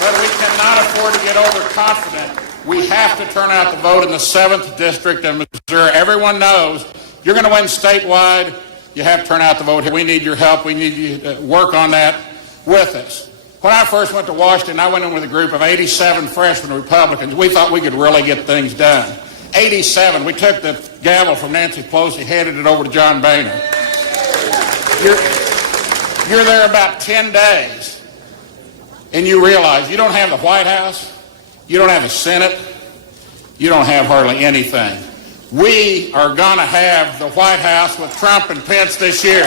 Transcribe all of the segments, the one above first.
But we cannot afford to get overconfident. We have to turn out the vote in the 7th District in Missouri. Everyone knows you're going to win statewide. You have to turn out the vote here. We need your help. We need you to work on that with us. When I first went to Washington, I went in with a group of 87 freshman Republicans. We thought we could really get things done. 87. We took the gavel from Nancy Pelosi, handed it over to John Boehner. You're there about 10 days, and you realize you don't have the White House, you don't have the Senate, you don't have hardly anything. We are going to have the White House with Trump and Pence this year.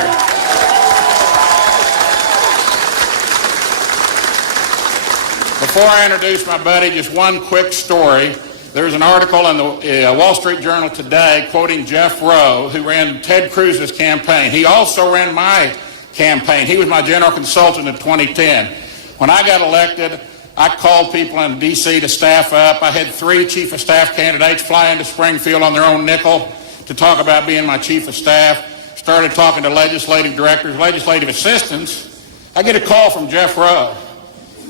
Before I introduce my buddy, just one quick story. There's an article in the Wall Street Journal today quoting Jeff Rowe, who ran Ted Cruz's campaign. He also ran my campaign. He was my general consultant in 2010. When I got elected, I called people in D.C. to staff up. I had 3 chief of staff candidates fly into Springfield on their own nickel to talk about being my chief of staff. Started talking to legislative directors, legislative assistants. I get a call from Jeff Rowe.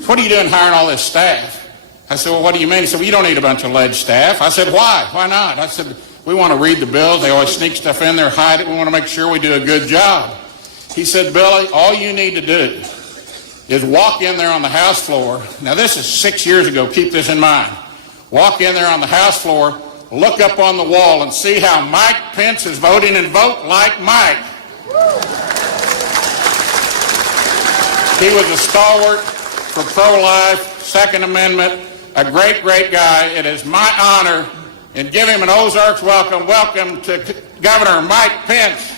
What are you doing hiring all this staff? I said, well, what do you mean? He said, well, you don't need a bunch of ledge staff. I said, why? Why not? I said, we want to read the bills. They always sneak stuff in there, hide it. We want to make sure we do a good job. He said, Billy, all you need to do is walk in there on the House floor. Now, this is 6 years ago. Keep this in mind. Walk in there on the House floor, look up on the wall, and see how Mike Pence is voting, and vote like Mike. He was a stalwart for pro-life, Second Amendment, a great, great guy. It is my honor, and give him an Ozarks welcome. Welcome to Governor Mike Pence.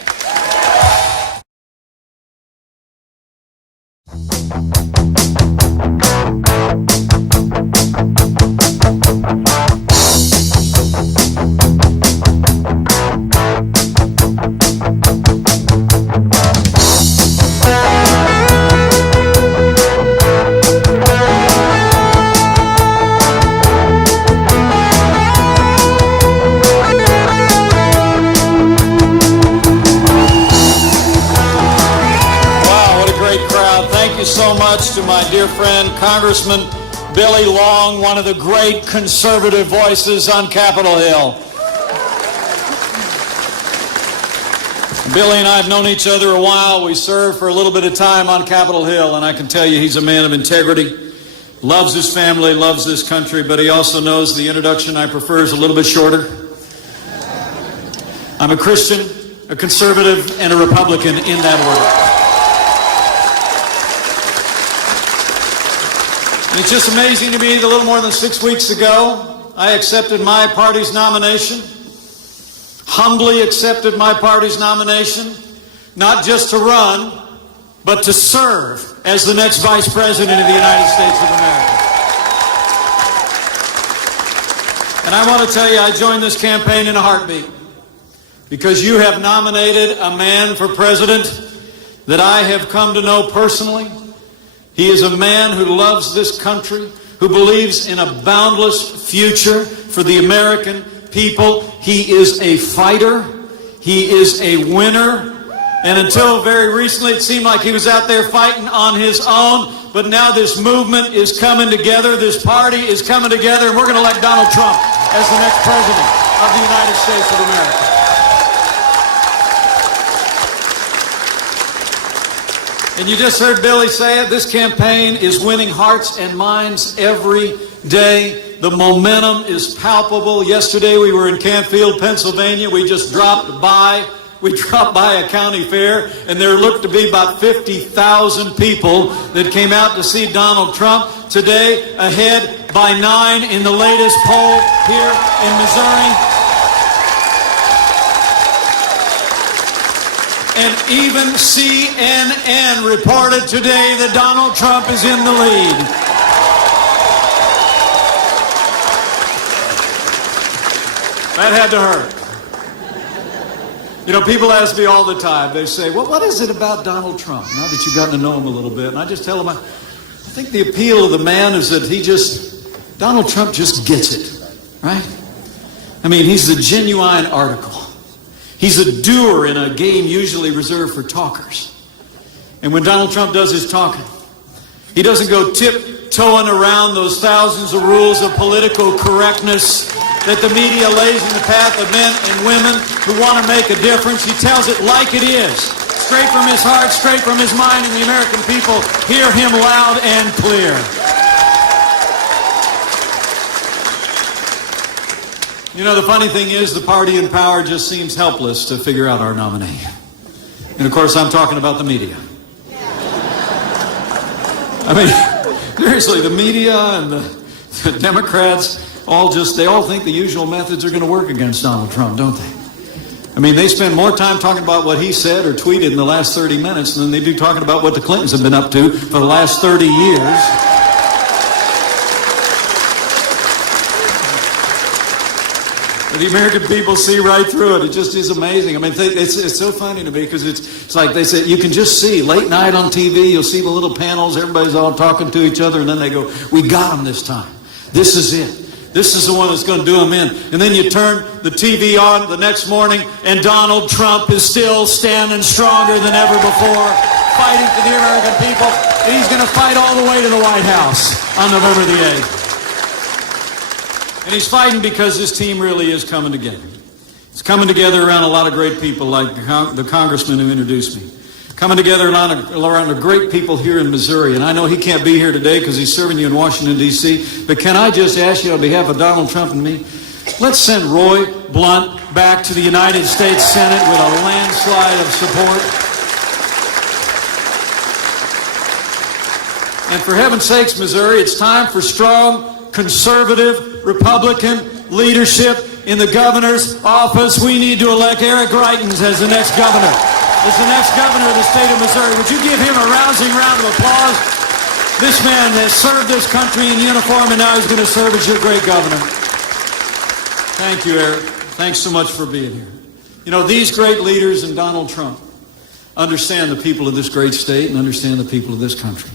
So much to my dear friend, Congressman Billy Long, one of the great conservative voices on Capitol Hill. Billy and I have known each other a while. We served for a little bit of time on Capitol Hill, and I can tell you he's a man of integrity, loves his family, loves this country, but he also knows the introduction I prefer is a little bit shorter. I'm a Christian, a conservative, and a Republican in that order. It's just amazing to me that a little more than 6 weeks ago, I accepted my party's nomination, humbly accepted my party's nomination, not just to run, but to serve as the next Vice President of the United States of America. And I want to tell you, I joined this campaign in a heartbeat, because you have nominated a man for president that I have come to know personally. He is a man who loves this country, who believes in a boundless future for the American people. He is a fighter. He is a winner. And until very recently, it seemed like he was out there fighting on his own. But now this movement is coming together. This party is coming together. And we're going to elect Donald Trump as the next president of the United States of America. And you just heard Billy say it, this campaign is winning hearts and minds every day. The momentum is palpable. Yesterday we were in Canfield, Pennsylvania. We just dropped by. We dropped by a county fair, and there looked to be about 50,000 people that came out to see Donald Trump. Today, ahead by 9 in the latest poll here in Missouri. And even CNN reported today that Donald Trump is in the lead. That had to hurt. You know, people ask me all the time, they say, well, what is it about Donald Trump, now that you've gotten to know him a little bit? And I just tell them, I think the appeal of the man is that Donald Trump just gets it, right? I mean, he's the genuine article. He's a doer in a game usually reserved for talkers. And when Donald Trump does his talking, He doesn't go tiptoeing around those thousands of rules of political correctness that the media lays in the path of men and women who want to make a difference. He tells it like it is, straight from his heart, straight from his mind, and the American people hear him loud and clear. You know, the funny thing is the party in power just seems helpless to figure out our nominee. And of course, I'm talking about the media. I mean, seriously, the media and the Democrats they all think the usual methods are going to work against Donald Trump, don't they? I mean, they spend more time talking about what he said or tweeted in the last 30 minutes than they do talking about what the Clintons have been up to for the last 30 years. The American people see right through it. It just is amazing. I mean, it's so funny to me because it's like they say, you can just see late night on TV, you'll see the little panels, everybody's all talking to each other, and then they go, we got him this time. This is it. This is the one that's going to do him in. And then you turn the TV on the next morning, and Donald Trump is still standing stronger than ever before, fighting for the American people, and he's going to fight all the way to the White House on November the 8th. And he's fighting because this team really is coming together. It's coming together around a lot of great people like the congressman who introduced me. Coming together around the great people here in Missouri. And I know he can't be here today because he's serving you in Washington, D.C. But can I just ask you on behalf of Donald Trump and me, let's send Roy Blunt back to the United States Senate with a landslide of support. And for heaven's sakes, Missouri, it's time for strong, conservative, Republican leadership in the governor's office. We need to elect Eric Greitens as the next governor. As the next governor of the state of Missouri. Would you give him a rousing round of applause? This man has served this country in uniform, and now he's going to serve as your great governor. Thank you, Eric. Thanks so much for being here. You know, these great leaders and Donald Trump understand the people of this great state and understand the people of this country.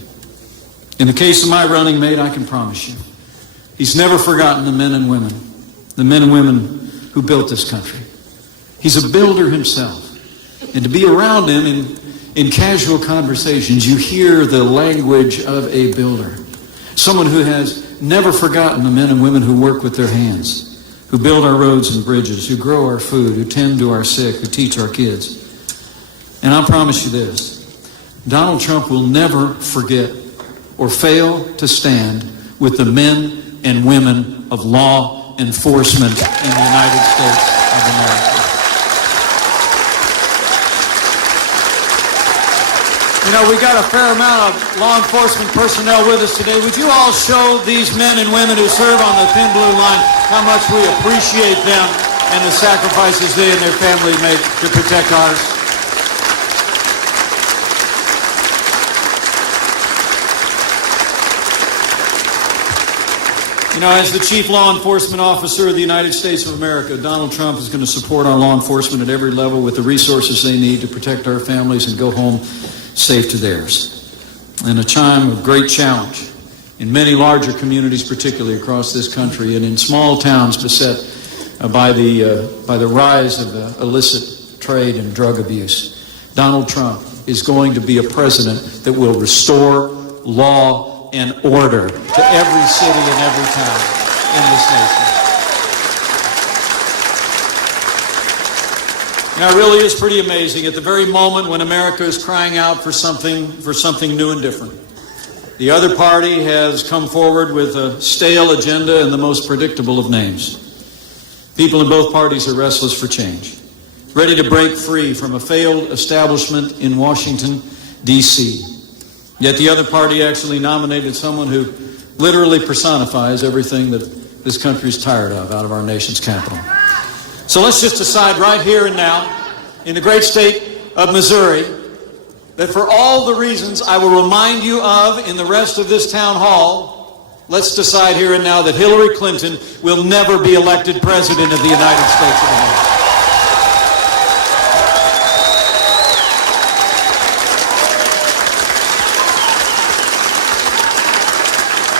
In the case of my running mate, I can promise you, he's never forgotten the men and women who built this country. He's a builder himself. And to be around him in casual conversations, you hear the language of a builder. Someone who has never forgotten the men and women who work with their hands, who build our roads and bridges, who grow our food, who tend to our sick, who teach our kids. And I promise you this, Donald Trump will never forget or fail to stand with the men and women of law enforcement in the United States of America. You know, we got a fair amount of law enforcement personnel with us today. Would you all show these men and women who serve on the thin blue line how much we appreciate them and the sacrifices they and their family make to protect ours? You know, as the chief law enforcement officer of the United States of America, Donald Trump is going to support our law enforcement at every level with the resources they need to protect our families and go home safe to theirs. In a time of great challenge in many larger communities, particularly across this country, and in small towns beset by the rise of illicit trade and drug abuse, Donald Trump is going to be a president that will restore law and order to every city and every town in this nation. Now, it really is pretty amazing. At the very moment when America is crying out for something new and different, the other party has come forward with a stale agenda and the most predictable of names. People in both parties are restless for change, ready to break free from a failed establishment in Washington, D.C. Yet the other party actually nominated someone who literally personifies everything that this country is tired of out of our nation's capital. So let's just decide right here and now, in the great state of Missouri, that for all the reasons I will remind you of in the rest of this town hall, let's decide here and now that Hillary Clinton will never be elected president of the United States of America.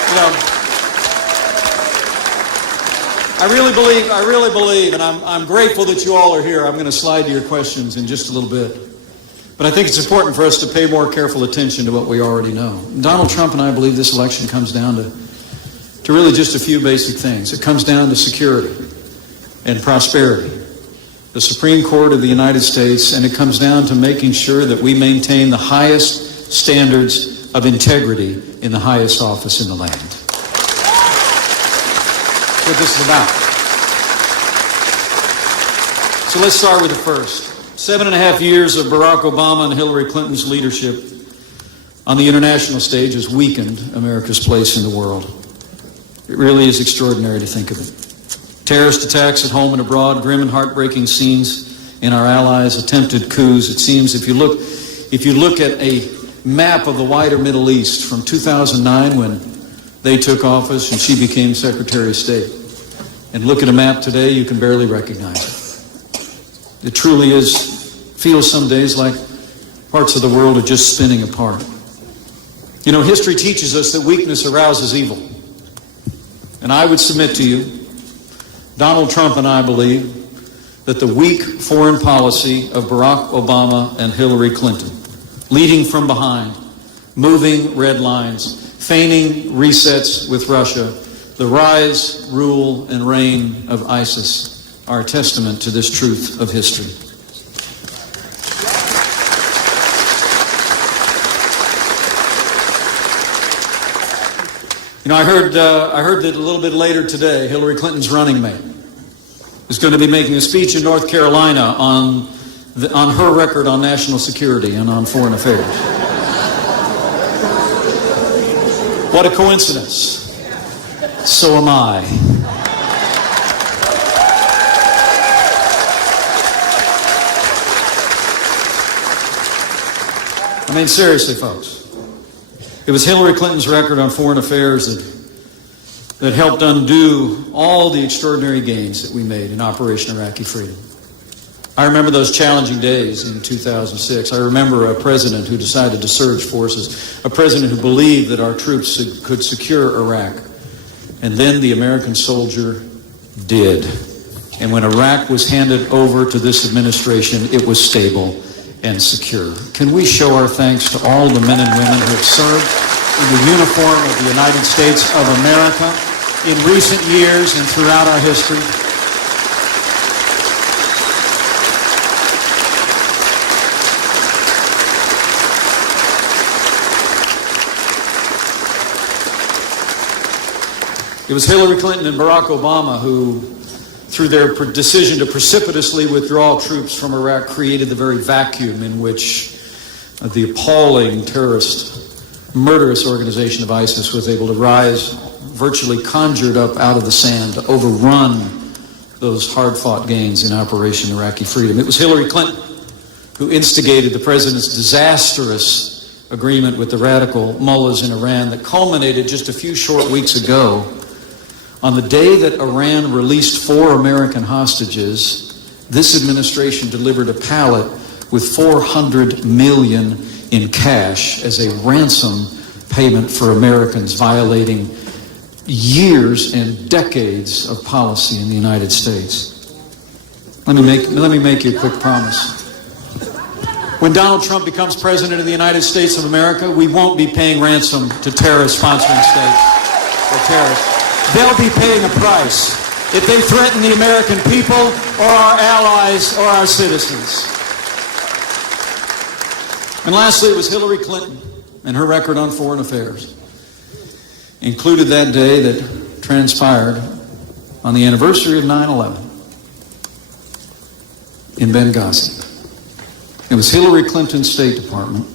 You know, I really believe, and I'm grateful that you all are here. I'm going to slide to your questions in just a little bit. But I think it's important for us to pay more careful attention to what we already know. Donald Trump and I believe this election comes down to really just a few basic things. It comes down to security and prosperity, the Supreme Court of the United States, and it comes down to making sure that we maintain the highest standards of integrity in the highest office in the land. That's what this is about. So let's start with the first. 7.5 years of Barack Obama and Hillary Clinton's leadership on the international stage has weakened America's place in the world. It really is extraordinary to think of it. Terrorist attacks at home and abroad, grim and heartbreaking scenes in our allies, attempted coups. It seems if you look at a map of the wider Middle East from 2009 when they took office and she became Secretary of State, and look at a map today, you can barely recognize it. It truly feels some days like parts of the world are just spinning apart. You know, history teaches us that weakness arouses evil. And I would submit to you, Donald Trump and I believe that the weak foreign policy of Barack Obama and Hillary Clinton, leading from behind, moving red lines, feigning resets with Russia, the rise, rule, and reign of ISIS are a testament to this truth of history. You know, I heard that a little bit later today, Hillary Clinton's running mate is going to be making a speech in North Carolina on her record on national security and on foreign affairs. What a coincidence. So am I. I mean, seriously, folks. It was Hillary Clinton's record on foreign affairs that helped undo all the extraordinary gains that we made in Operation Iraqi Freedom. I remember those challenging days in 2006. I remember a president who decided to surge forces, a president who believed that our troops could secure Iraq. And then the American soldier did. And when Iraq was handed over to this administration, it was stable and secure. Can we show our thanks to all the men and women who have served in the uniform of the United States of America in recent years and throughout our history? It was Hillary Clinton and Barack Obama who, through their decision to precipitously withdraw troops from Iraq, created the very vacuum in which the appalling terrorist, murderous organization of ISIS was able to rise, virtually conjured up out of the sand, to overrun those hard-fought gains in Operation Iraqi Freedom. It was Hillary Clinton who instigated the president's disastrous agreement with the radical mullahs in Iran that culminated just a few short weeks ago on the day that Iran released 4 American hostages. This administration delivered a pallet with $400 million in cash as a ransom payment for Americans violating years and decades of policy in the United States. Let me make you a quick promise. When Donald Trump becomes president of the United States of America, we won't be paying ransom to terrorist sponsoring states or terrorists. They'll be paying a price if they threaten the American people or our allies or our citizens. And lastly, it was Hillary Clinton and her record on foreign affairs. Included that day that transpired on the anniversary of 9/11 in Benghazi. It was Hillary Clinton's State Department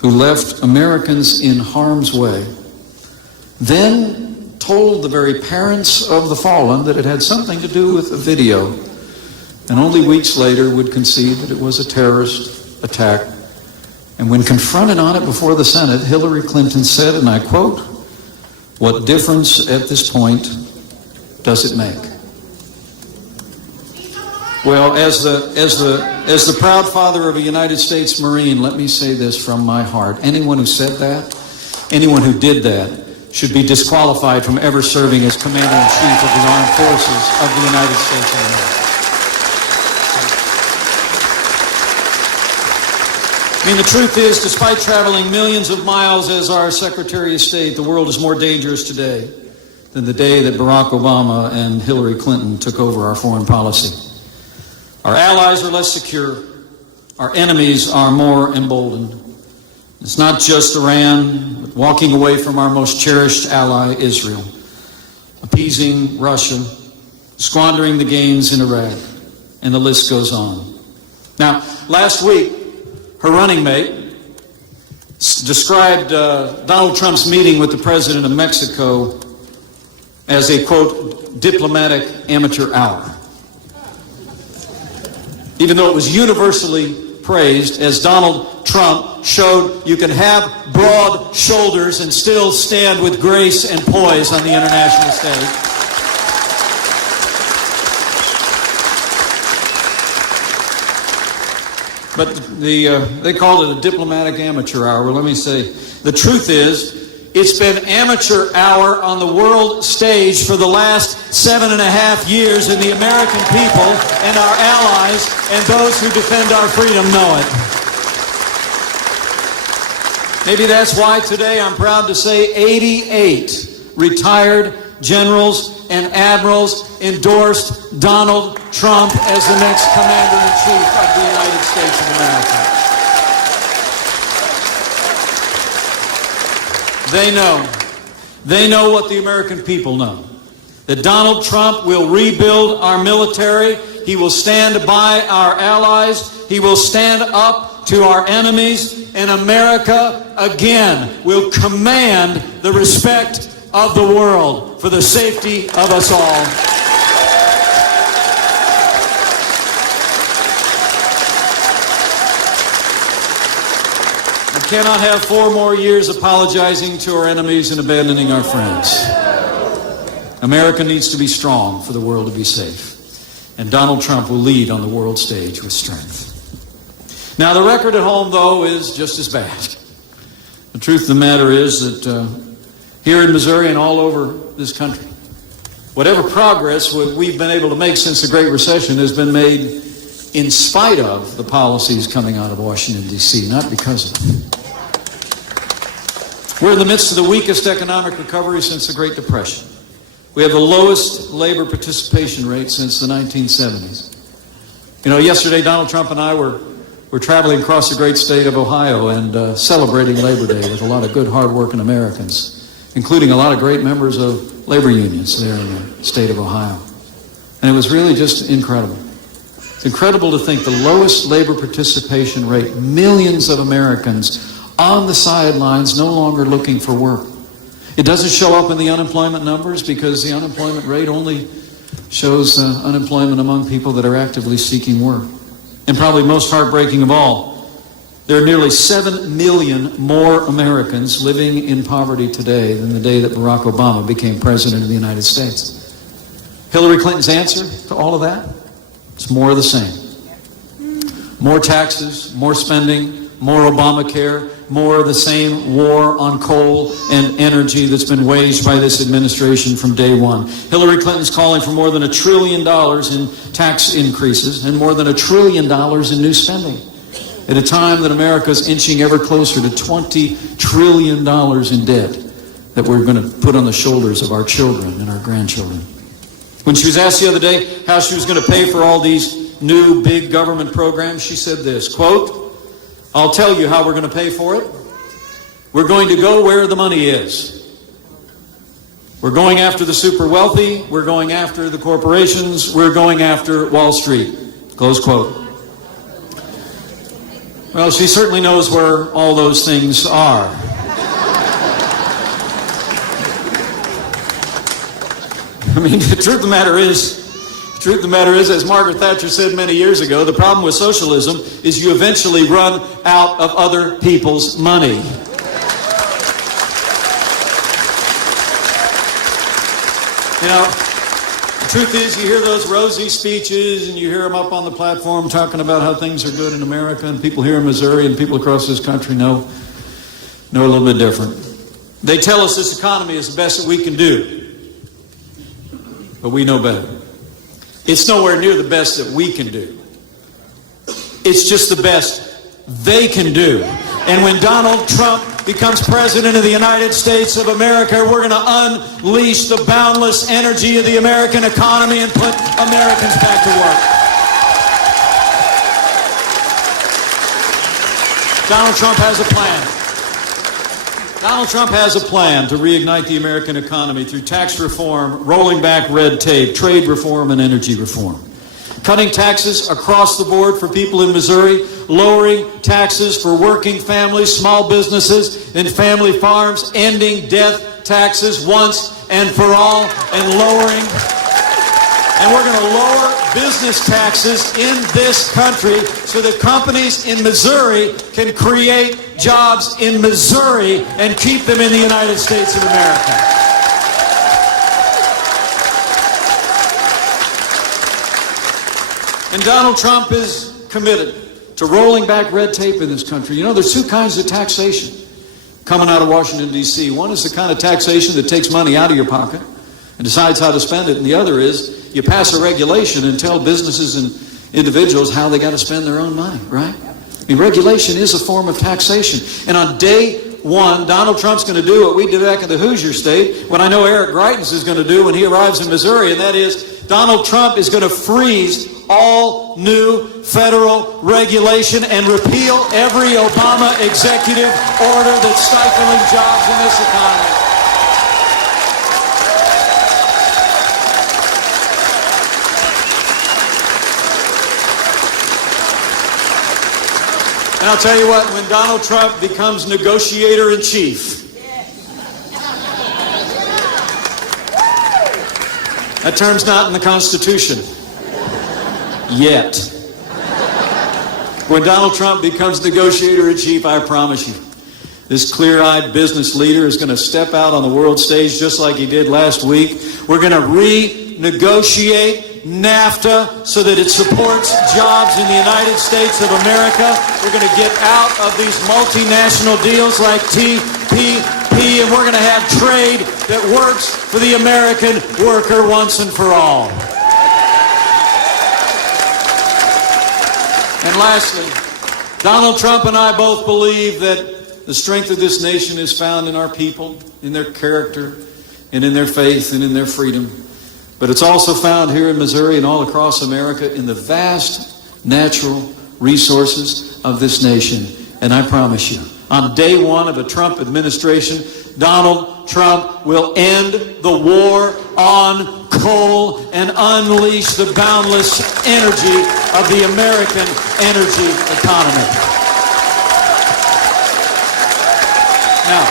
who left Americans in harm's way, then told the very parents of the fallen that it had something to do with a video, and only weeks later would concede that it was a terrorist attack. And when confronted on it before the Senate, Hillary Clinton said, and I quote, "What difference at this point does it make?" Well, as the proud father of a United States Marine, let me say this from my heart. Anyone who said that, anyone who did that, should be disqualified from ever serving as Commander-in-Chief of the Armed Forces of the United States of America. mean, the truth is, despite traveling millions of miles as our Secretary of State, the world is more dangerous today than the day that Barack Obama and Hillary Clinton took over our foreign policy. Our allies are less secure. Our enemies are more emboldened. It's not just Iran, but walking away from our most cherished ally, Israel, appeasing Russia, squandering the gains in Iraq, and the list goes on. Now, last week, her running mate described Donald Trump's meeting with the president of Mexico as a, quote, diplomatic amateur hour. Even though it was universally praised, as Donald Trump showed you can have broad shoulders and still stand with grace and poise on the international stage. But they called it a diplomatic amateur hour. Well, let me say, the truth is, it's been amateur hour on the world stage for the last 7.5 years, and the American people and our allies and those who defend our freedom know it. Maybe that's why today I'm proud to say 88 retired generals and admirals endorsed Donald Trump as the next commander-in-chief of the United States of America. They know what the American people know, that Donald Trump will rebuild our military. He will stand by our allies. He will stand up to our enemies. And America, again, will command the respect of the world for the safety of us all. We cannot have 4 more years apologizing to our enemies and abandoning our friends. America needs to be strong for the world to be safe. And Donald Trump will lead on the world stage with strength. Now, the record at home, though, is just as bad. The truth of the matter is that here in Missouri and all over this country, whatever progress we've been able to make since the Great Recession has been made in spite of the policies coming out of Washington, D.C., not because of them. We're in the midst of the weakest economic recovery since the Great Depression. We have the lowest labor participation rate since the 1970s. You know, yesterday Donald Trump and I were traveling across the great state of Ohio and celebrating Labor Day with a lot of good, hard-working Americans, including a lot of great members of labor unions there in the state of Ohio. And it was really just incredible. It's incredible to think the lowest labor participation rate, millions of Americans on the sidelines no longer looking for work. It doesn't show up in the unemployment numbers because the unemployment rate only shows unemployment among people that are actively seeking work. And probably most heartbreaking of all, there are nearly 7 million more Americans living in poverty today than the day that Barack Obama became president of the United States. Hillary Clinton's answer to all of that? It's more of the same. More taxes, more spending, more Obamacare, more of the same war on coal and energy that's been waged by this administration from day one. Hillary Clinton's calling for more than $1 trillion in tax increases and more than $1 trillion in new spending at a time that America's inching ever closer to $20 trillion in debt that we're going to put on the shoulders of our children and our grandchildren. When she was asked the other day how she was going to pay for all these new big government programs, she said this, quote, "I'll tell you how we're going to pay for it. We're going to go where the money is. We're going after the super wealthy. We're going after the corporations. We're going after Wall Street." Close quote. Well, she certainly knows where all those things are. I mean, the truth of the matter is, as Margaret Thatcher said many years ago, the problem with socialism is you eventually run out of other people's money. You know, the truth is, you hear those rosy speeches and you hear them up on the platform talking about how things are good in America, and people here in Missouri and people across this country know a little bit different. They tell us this economy is the best that we can do. But we know better. It's nowhere near the best that we can do. It's just the best they can do. And when Donald Trump becomes President of the United States of America, we're going to unleash the boundless energy of the American economy and put Americans back to work. Donald Trump has a plan. Donald Trump has a plan to reignite the American economy through tax reform, rolling back red tape, trade reform, and energy reform. Cutting taxes across the board for people in Missouri, lowering taxes for working families, small businesses, and family farms, ending death taxes once and for all, and we're going to lower business taxes in this country so that companies in Missouri can create jobs in Missouri and keep them in the United States of America. And Donald Trump is committed to rolling back red tape in this country. You know, there's two kinds of taxation coming out of Washington, D.C. One is the kind of taxation that takes money out of your pocket and decides how to spend it. And the other is you pass a regulation and tell businesses and individuals how they got to spend their own money, right? I mean, regulation is a form of taxation. And on day one, Donald Trump's going to do what we did back in the Hoosier State, what I know Eric Greitens is going to do when he arrives in Missouri, and that is Donald Trump is going to freeze all new federal regulation and repeal every Obama executive order that's stifling jobs in this economy. And I'll tell you what, when Donald Trump becomes negotiator-in-chief, that term's not in the Constitution. Yet. When Donald Trump becomes negotiator-in-chief, I promise you, this clear-eyed business leader is going to step out on the world stage just like he did last week. We're going to renegotiate NAFTA so that it supports jobs in the United States of America. We're going to get out of these multinational deals like TPP, and we're going to have trade that works for the American worker once and for all. And lastly, Donald Trump and I both believe that the strength of this nation is found in our people, in their character, and in their faith, and in their freedom. But it's also found here in Missouri and all across America in the vast natural resources of this nation. And I promise you, on day one of a Trump administration, Donald Trump will end the war on coal and unleash the boundless energy of the American energy economy. Now,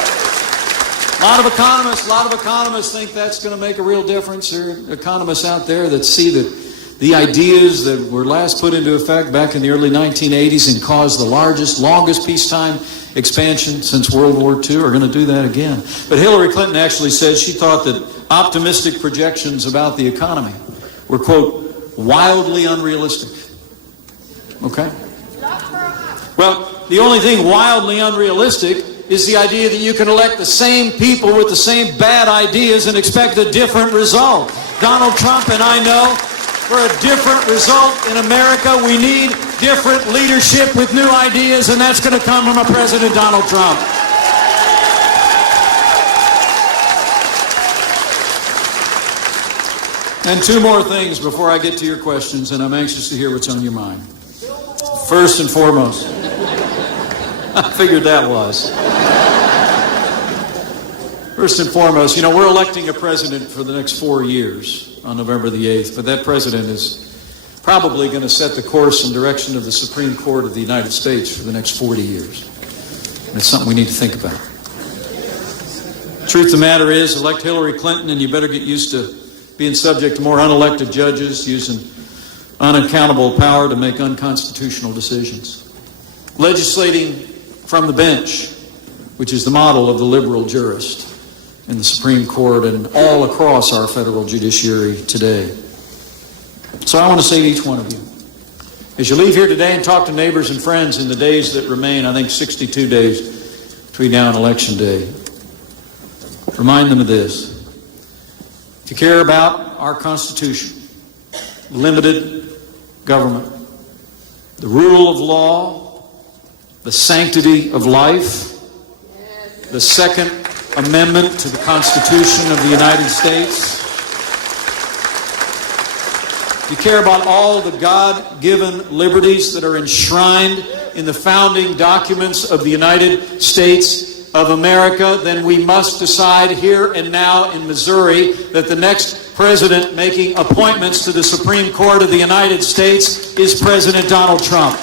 a lot of economists think that's going to make a real difference. There are economists out there that see that the ideas that were last put into effect back in the early 1980s and caused the longest peacetime expansion since World War II are going to do that again. But Hillary Clinton actually said she thought that optimistic projections about the economy were, quote, wildly unrealistic. Okay? Well, the only thing wildly unrealistic is the idea that you can elect the same people with the same bad ideas and expect a different result. Donald Trump and I know for a different result in America, we need different leadership with new ideas, and that's going to come from a President Donald Trump. And two more things before I get to your questions, and I'm anxious to hear what's on your mind. First and foremost, I figured that was. First and foremost, you know, we're electing a president for the next 4 years on November the 8th, but that president is probably going to set the course and direction of the Supreme Court of the United States for the next 40 years. And it's something we need to think about. The truth of the matter is, elect Hillary Clinton, and you better get used to being subject to more unelected judges using unaccountable power to make unconstitutional decisions. Legislating from the bench, which is the model of the liberal jurist in the Supreme Court and all across our federal judiciary today. So I want to say to each one of you, as you leave here today and talk to neighbors and friends in the days that remain, I think 62 days between now and Election Day, remind them of this. If you care about our Constitution, limited government, the rule of law, the sanctity of life, the Second Amendment to the Constitution of the United States. You care about all the God-given liberties that are enshrined in the founding documents of the United States of America, then we must decide here and now in Missouri that the next president making appointments to the Supreme Court of the United States is President Donald Trump.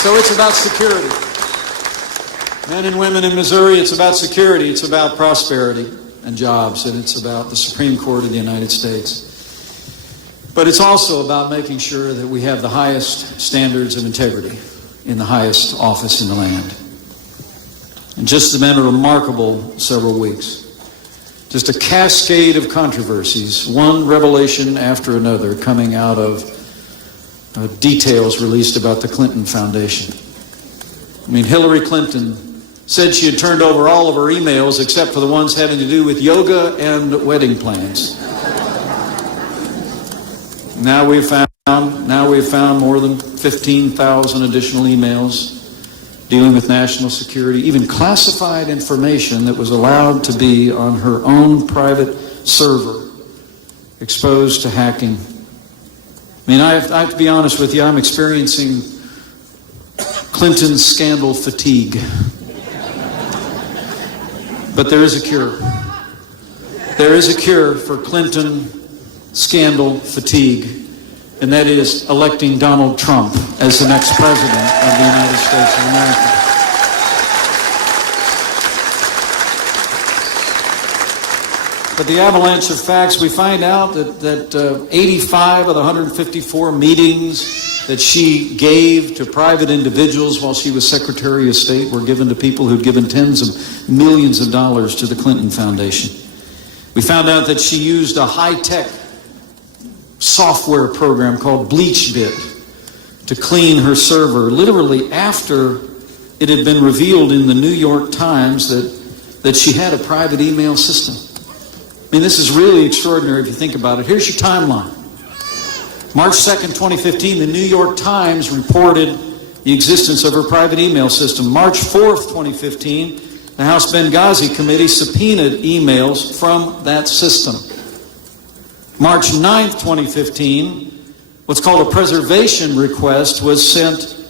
So it's about security. Men and women in Missouri, it's about security, it's about prosperity and jobs, and it's about the Supreme Court of the United States. But it's also about making sure that we have the highest standards of integrity in the highest office in the land. And just been a remarkable several weeks. Just a cascade of controversies, one revelation after another coming out of details released about the Clinton Foundation. I mean, Hillary Clinton said she had turned over all of her emails except for the ones having to do with yoga and wedding plans. Now we've found more than 15,000 additional emails dealing with national security, even classified information that was allowed to be on her own private server, exposed to hacking. I mean, I have to be honest with you, I'm experiencing Clinton scandal fatigue. But there is a cure. There is a cure for Clinton scandal fatigue, and that is electing Donald Trump as the next president of the United States of America. But the avalanche of facts, we find out that 85 of the 154 meetings that she gave to private individuals while she was Secretary of State were given to people who'd given tens of millions of dollars to the Clinton Foundation. We found out that she used a high-tech software program called BleachBit to clean her server, literally after it had been revealed in the New York Times that she had a private email system. I mean, this is really extraordinary if you think about it. Here's your timeline. March 2nd, 2015, the New York Times reported the existence of her private email system. March 4th, 2015, the House Benghazi Committee subpoenaed emails from that system. March 9th, 2015, what's called a preservation request was sent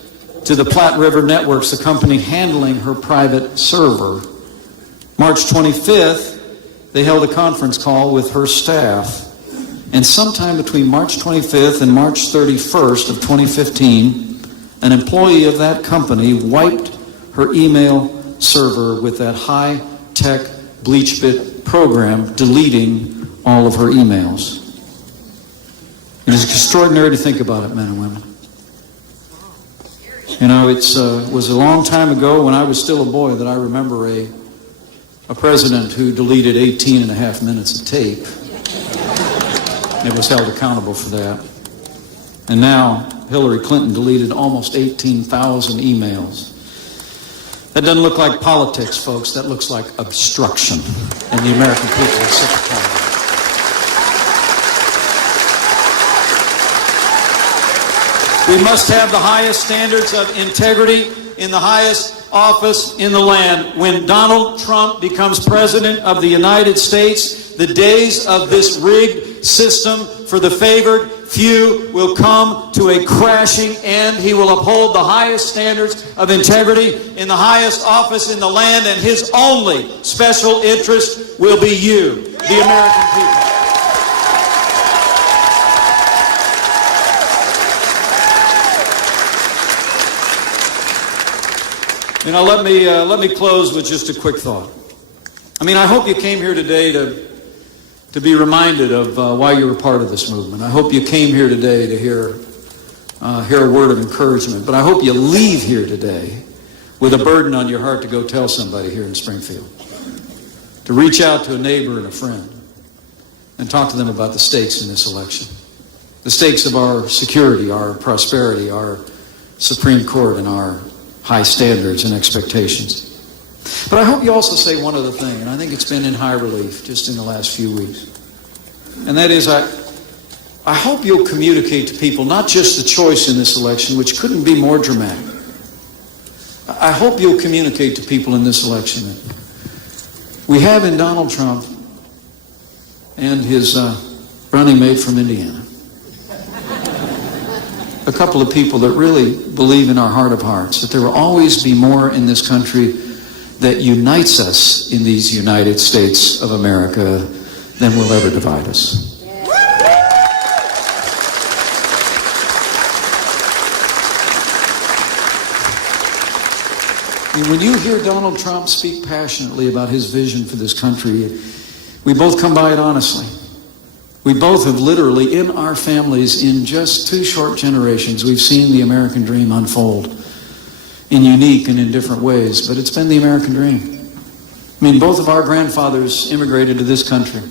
to the Platte River Networks, the company handling her private server. March 25th, they held a conference call with her staff. And sometime between March 25th and March 31st of 2015, an employee of that company wiped her email server with that high-tech BleachBit program, deleting all of her emails. It is extraordinary to think about it, men and women. You know, it was a long time ago when I was still a boy that I remember a president who deleted 18 and a half minutes of tape. It was held accountable for that. And now Hillary Clinton deleted almost 18,000 emails. That doesn't look like politics, folks. That looks like obstruction. And the American people are sick of it. We must have the highest standards of integrity in the highest office in the land. When Donald Trump becomes president of the United States, the days of this rigged system for the favored few will come to a crashing end. He will uphold the highest standards of integrity in the highest office in the land, and his only special interest will be you, the American people. You know, let me close with just a quick thought. I mean, I hope you came here today to be reminded of why you were part of this movement. I hope you came here today to hear a word of encouragement. But I hope you leave here today with a burden on your heart to go tell somebody here in Springfield, to reach out to a neighbor and a friend and talk to them about the stakes in this election, the stakes of our security, our prosperity, our Supreme Court, and our high standards and expectations. But I hope you also say one other thing, and I think it's been in high relief just in the last few weeks. And that is, I hope you'll communicate to people not just the choice in this election, which couldn't be more dramatic. I hope you'll communicate to people in this election that we have in Donald Trump and his running mate from Indiana a couple of people that really believe in our heart of hearts that there will always be more in this country that unites us in these United States of America than will ever divide us. And when you hear Donald Trump speak passionately about his vision for this country, we both come by it honestly. We both have literally, in our families, in just 2 short generations, we've seen the American dream unfold in unique and in different ways, but it's been the American dream. I mean, both of our grandfathers immigrated to this country.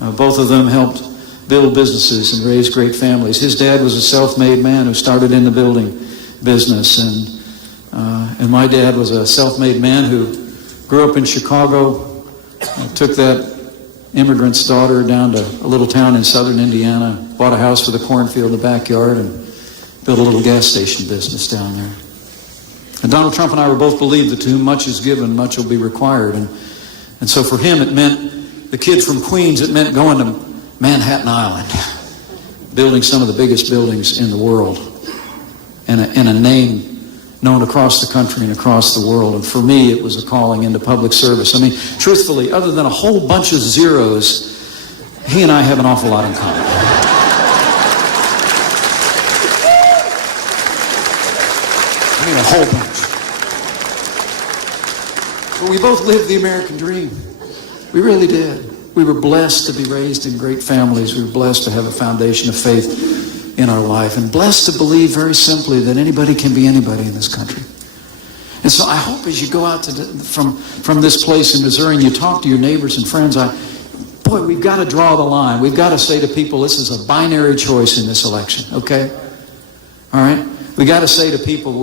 Both of them helped build businesses and raise great families. His dad was a self-made man who started in the building business, and my dad was a self-made man who grew up in Chicago, took that immigrant's daughter down to a little town in southern Indiana, bought a house with a cornfield in the backyard, and built a little gas station business down there. And Donald Trump and I were both believed that to whom much is given, much will be required. And so for him, it meant, the kid from Queens, it meant going to Manhattan Island, building some of the biggest buildings in the world, and a name known across the country and across the world. And for me, it was a calling into public service. I mean, truthfully, other than a whole bunch of zeros, he and I have an awful lot in common. I mean, a whole bunch. But we both lived the American dream. We really did. We were blessed to be raised in great families. We were blessed to have a foundation of faith in our life, and blessed to believe very simply that anybody can be anybody in this country. And so I hope as you go out from this place in Missouri and you talk to your neighbors and friends, we've got to draw the line. We've got to say to people, this is a binary choice in this election, okay? All right? We got to say to people,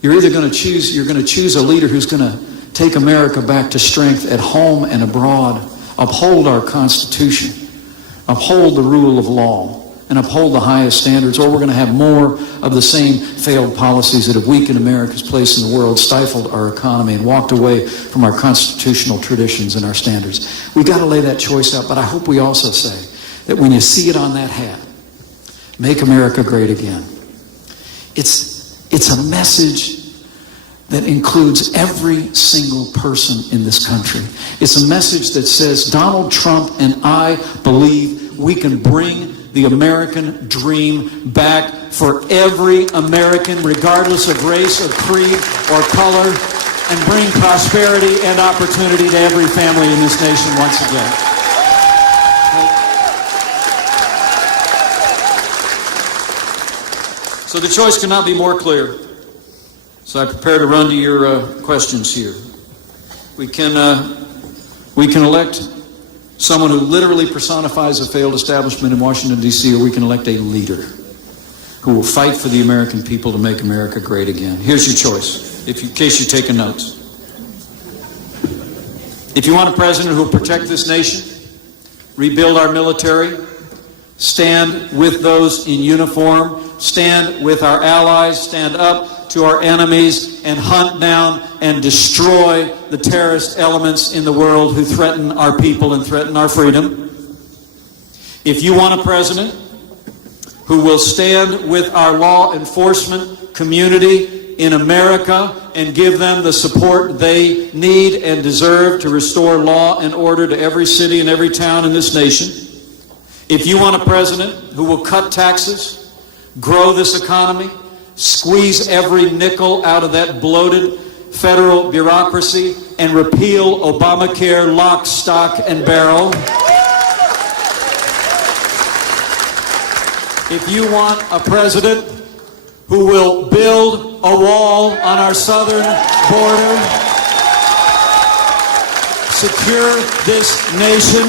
you're either going to choose a leader who's going to take America back to strength at home and abroad, uphold our Constitution, uphold the rule of law, and uphold the highest standards, or we're going to have more of the same failed policies that have weakened America's place in the world, stifled our economy, and walked away from our constitutional traditions and our standards. We've got to lay that choice out, but I hope we also say that when you see it on that hat, make America great again. It's a message that includes every single person in this country. It's a message that says Donald Trump and I believe we can bring the American dream back for every American, regardless of race or creed or color, and bring prosperity and opportunity to every family in this nation once again. So the choice cannot be more clear. So I prepare to run to your questions here. We can elect someone who literally personifies a failed establishment in Washington, D.C., or we can elect a leader who will fight for the American people to make America great again. Here's your choice, in case you're taking notes. If you want a president who will protect this nation, rebuild our military, stand with those in uniform, stand with our allies, stand up to our enemies, and hunt down and destroy the terrorist elements in the world who threaten our people and threaten our freedom. If you want a president who will stand with our law enforcement community in America and give them the support they need and deserve to restore law and order to every city and every town in this nation. If you want a president who will cut taxes, grow this economy, squeeze every nickel out of that bloated federal bureaucracy, and repeal Obamacare lock, stock, and barrel. If you want a president who will build a wall on our southern border, secure this nation,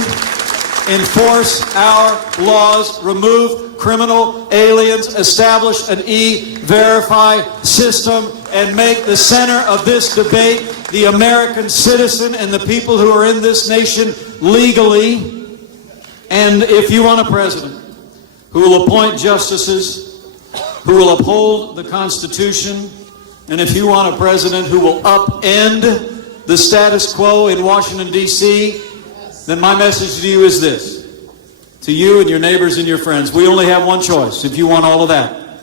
enforce our laws, remove criminal aliens, establish an E-Verify system, and make the center of this debate the American citizen and the people who are in this nation legally. And if you want a president who will appoint justices, who will uphold the Constitution, and if you want a president who will upend the status quo in Washington, D.C., then my message to you is this. To you and your neighbors and your friends, we only have one choice if you want all of that.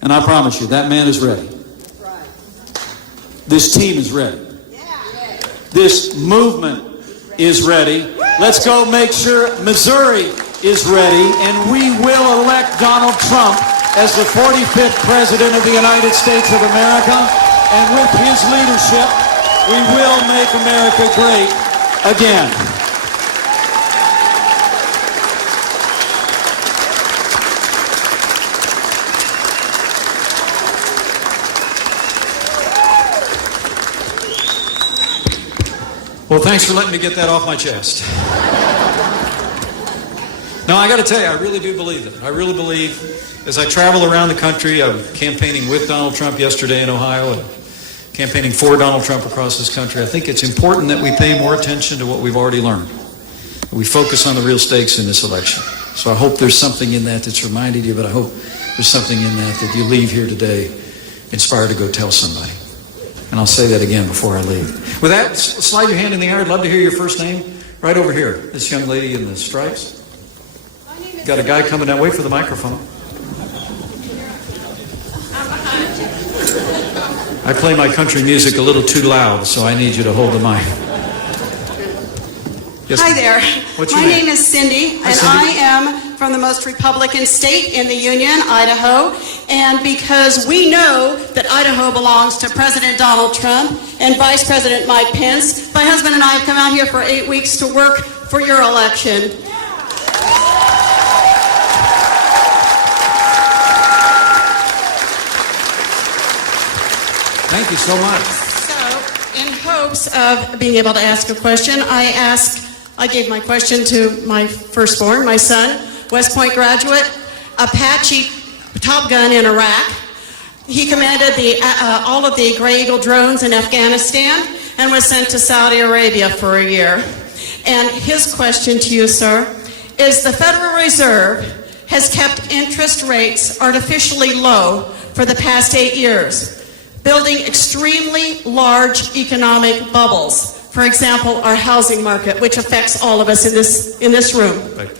And I promise you, that man is ready. This team is ready. This movement is ready. Let's go make sure Missouri is ready, and we will elect Donald Trump as the 45th President of the United States of America. And with his leadership, we will make America great again. Well, thanks for letting me get that off my chest. No, I got to tell you, I really do believe it. I really believe, as I travel around the country, I was campaigning with Donald Trump yesterday in Ohio and campaigning for Donald Trump across this country. I think it's important that we pay more attention to what we've already learned. We focus on the real stakes in this election. So I hope there's something in that that's reminded you, but I hope there's something in that you leave here today inspired to go tell somebody. And I'll say that again before I leave. With that, slide your hand in the air. I'd love to hear your first name. Right over here. This young lady in the stripes. Got a guy coming down. Wait for the microphone. I play my country music a little too loud, so I need you to hold the mic. Yes, hi there. What's your My name? name is Cindy, Hi, and Cindy. I am from the most Republican state in the Union, Idaho. And because we know that Idaho belongs to President Donald Trump and Vice President Mike Pence, my husband and I have come out here for 8 weeks to work for your election. Thank you so much. So, in hopes of being able to ask a question, I gave my question to my firstborn, my son, West Point graduate, Apache Top Gun in Iraq. He commanded all of the Gray Eagle drones in Afghanistan and was sent to Saudi Arabia for a year. And his question to you, sir, is the Federal Reserve has kept interest rates artificially low for the past 8 years, building extremely large economic bubbles. For example, our housing market, which affects all of us in this room. Right.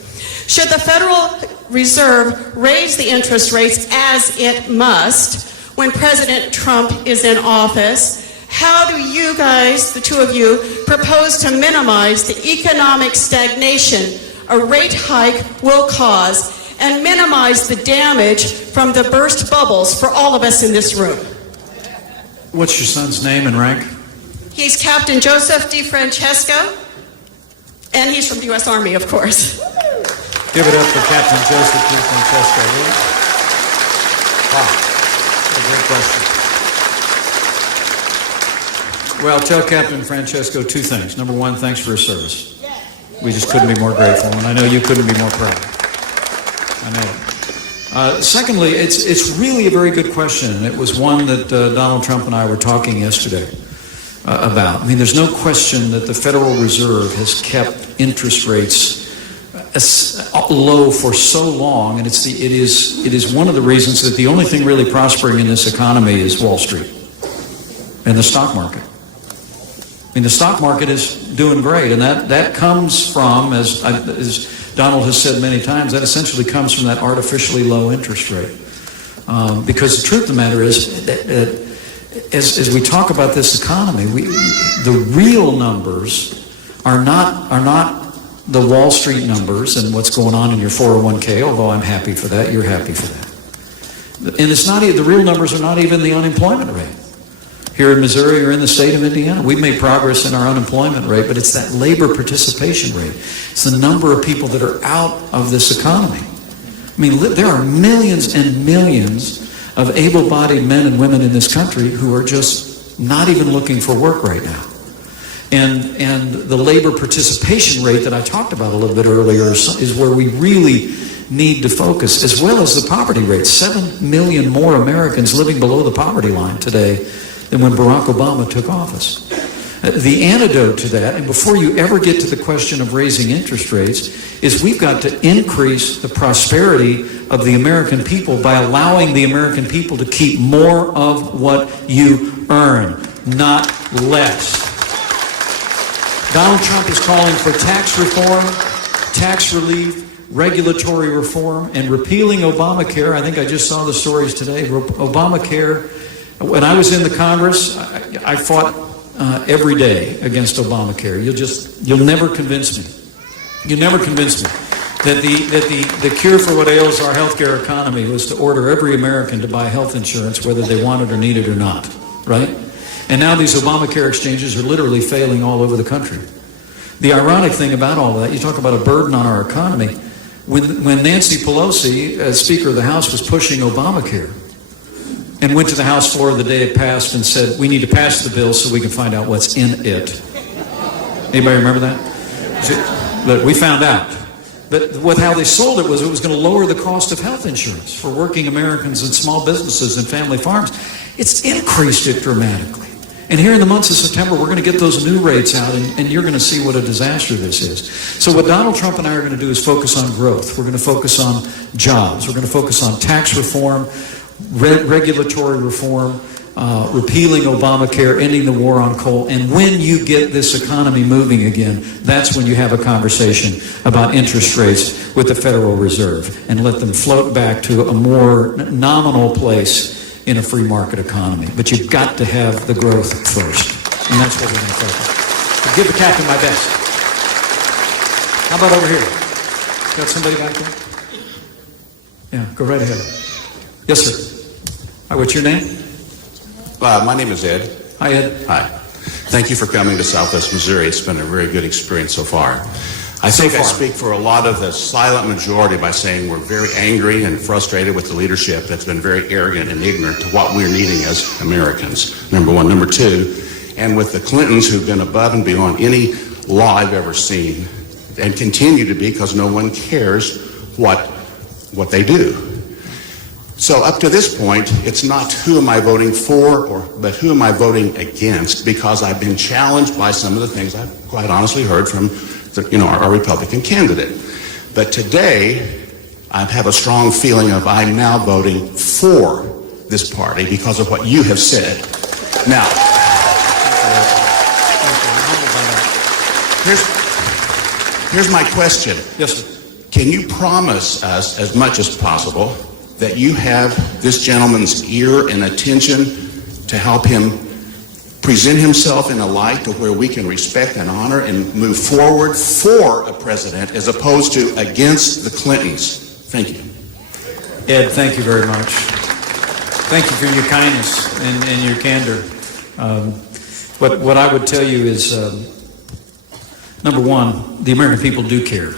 Should the Federal Reserve raise the interest rates as it must when President Trump is in office? How do you guys, the two of you, propose to minimize the economic stagnation a rate hike will cause and minimize the damage from the burst bubbles for all of us in this room? What's your son's name and rank? He's Captain Joseph DeFrancesco, and he's from the U.S. Army, of course. Give it up for Captain Joseph DeFrancesco. Wow, that's a great question. Well, tell Captain Francesco two things. Number one, thanks for his service. We just couldn't be more grateful, and I know you couldn't be more proud. I know it. Secondly, it's really a very good question, and it was one that Donald Trump and I were talking yesterday about. I mean, there's no question that the Federal Reserve has kept interest rates low for so long, and it is one of the reasons that the only thing really prospering in this economy is Wall Street and the stock market. I mean, the stock market is doing great, and that comes from, as Donald has said many times, that essentially comes from that artificially low interest rate. Because the truth of the matter is that as we talk about this economy, the real numbers are not the Wall Street numbers and what's going on in your 401k, although I'm happy for that, you're happy for that. And it's not the real numbers are not even the unemployment rate. Here in Missouri or in the state of Indiana, we've made progress in our unemployment rate, but it's that labor participation rate. It's the number of people that are out of this economy. I mean, there are millions and millions of able-bodied men and women in this country who are just not even looking for work right now. And the labor participation rate that I talked about a little bit earlier is where we really need to focus, as well as the poverty rate. 7 million more Americans living below the poverty line today than when Barack Obama took office. The antidote to that, and before you ever get to the question of raising interest rates, is we've got to increase the prosperity of the American people by allowing the American people to keep more of what you earn, not less. Donald Trump is calling for tax reform, tax relief, regulatory reform, and repealing Obamacare. I think I just saw the stories today. Obamacare, when I was in the Congress, I fought every day against Obamacare. You'll never convince me. You'll never convince me that the cure for what ails our healthcare economy was to order every American to buy health insurance, whether they want it or need it or not, right? And now these Obamacare exchanges are literally failing all over the country. The ironic thing about all of that, you talk about a burden on our economy. When Nancy Pelosi, as Speaker of the House, was pushing Obamacare and went to the House floor the day it passed and said, we need to pass the bill so we can find out what's in it. Anybody remember that? Look, we found out. But how they sold it was going to lower the cost of health insurance for working Americans and small businesses and family farms. It's increased it dramatically. And here in the months of September, we're going to get those new rates out, and you're going to see what a disaster this is. So what Donald Trump and I are going to do is focus on growth. We're going to focus on jobs. We're going to focus on tax reform, regulatory reform, repealing Obamacare, ending the war on coal. And when you get this economy moving again, that's when you have a conversation about interest rates with the Federal Reserve and let them float back to a more nominal place in a free market economy. But you've got to have the growth first. And that's what we're going to focus on. I'll give the captain my best. How about over here? Got somebody back there? Yeah, go right ahead. Yes, sir. Hi, what's your name? My name is Ed. Hi, Ed. Hi. Thank you for coming to Southwest Missouri. It's been a very good experience so far. I think I speak for a lot of the silent majority by saying we're very angry and frustrated with the leadership that's been very arrogant and ignorant to what we're needing as Americans, number one. Number two, and with the Clintons who've been above and beyond any law I've ever seen and continue to be because no one cares what they do. So up to this point, it's not who am I voting for, but who am I voting against, because I've been challenged by some of the things I've quite honestly heard from our Republican candidate. But today, I have a strong feeling of I'm now voting for this party because of what you have said. Now, here's my question. Yes, sir. Can you promise us, as much as possible, that you have this gentleman's ear and attention to help him present himself in a light to where we can respect and honor and move forward for a president as opposed to against the Clintons? Thank you. Ed, thank you very much. Thank you for your kindness and your candor. What I would tell you is, number one, the American people do care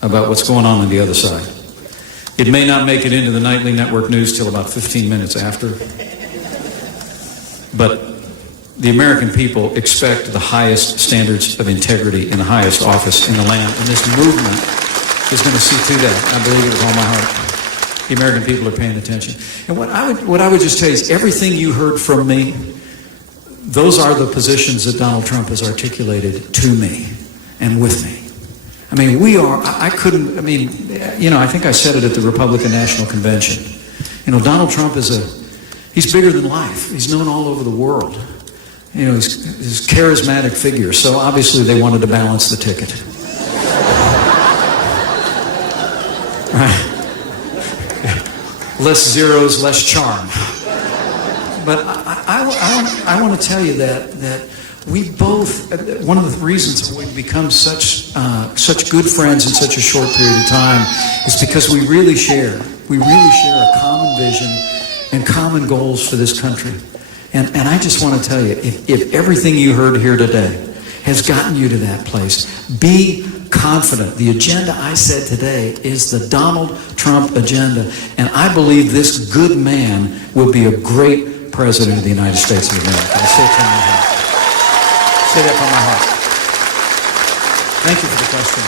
about what's going on the other side. It may not make it into the nightly network news till about 15 minutes after, but the American people expect the highest standards of integrity in the highest office in the land, and this movement is going to see through that. I believe it with all my heart. The American people are paying attention. And what I would just tell you is everything you heard from me, those are the positions that Donald Trump has articulated to me and with me. I mean, I think I said it at the Republican National Convention. Donald Trump he's bigger than life. He's known all over the world. He's a charismatic figure, so obviously they wanted to balance the ticket. Right? Less zeros, less charm. But I want to tell you that we both, one of the reasons we've become such good friends in such a short period of time is because we really share a common vision and common goals for this country. And I just want to tell you, if everything you heard here today has gotten you to that place, be confident. The agenda I said today is the Donald Trump agenda. And I believe this good man will be a great president of the United States of America. I say it from my heart. Say that from my heart. Thank you for the question.